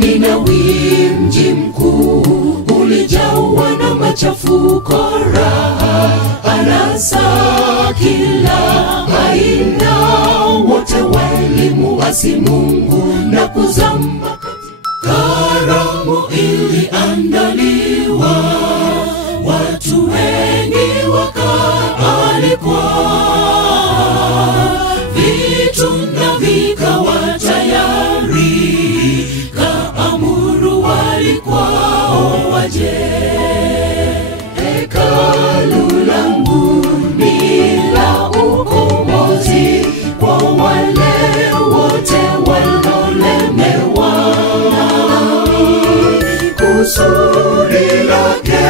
Ninawi mji mkuu ulijawa na machafuko, raha, anasa, kila aina. Wote walimuasi Mungu na kuzama. Karamu iliandaliwa, watu wengi wakaalikwa, vitu na vikawa tayari, kaamuru walikwao waje. Hekalu langu ni la ukombozi kwa wale wote walolemewa, kusudi lake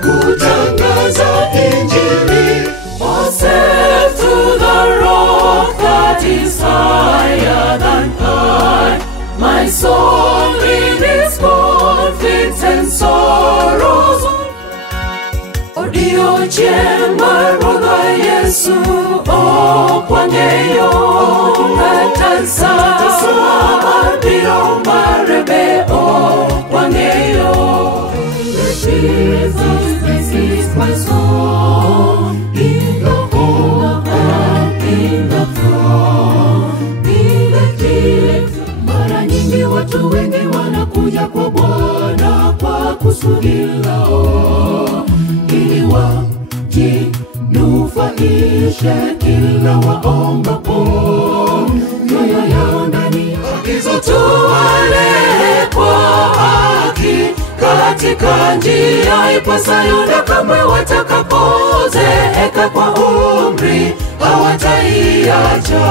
kutangaza Injili. Oh, save to the rock that is higher than I, my soul in its conflicts and sorrows. Odio chema roda Yesu o kwangeyo katansa biro marebe o kwangeyo. This is my song in the home and in the throne, in the king. Mara nyingi watu wengi wanakuja kwa Bwana kwa kusudi lao, ili wajinufaishe kila waombapo. Mioyo yao ndani agizo tuwale kwa haki, katika njia ipasayo, na kamwe watakapozeeka kwa umri hawataiacha.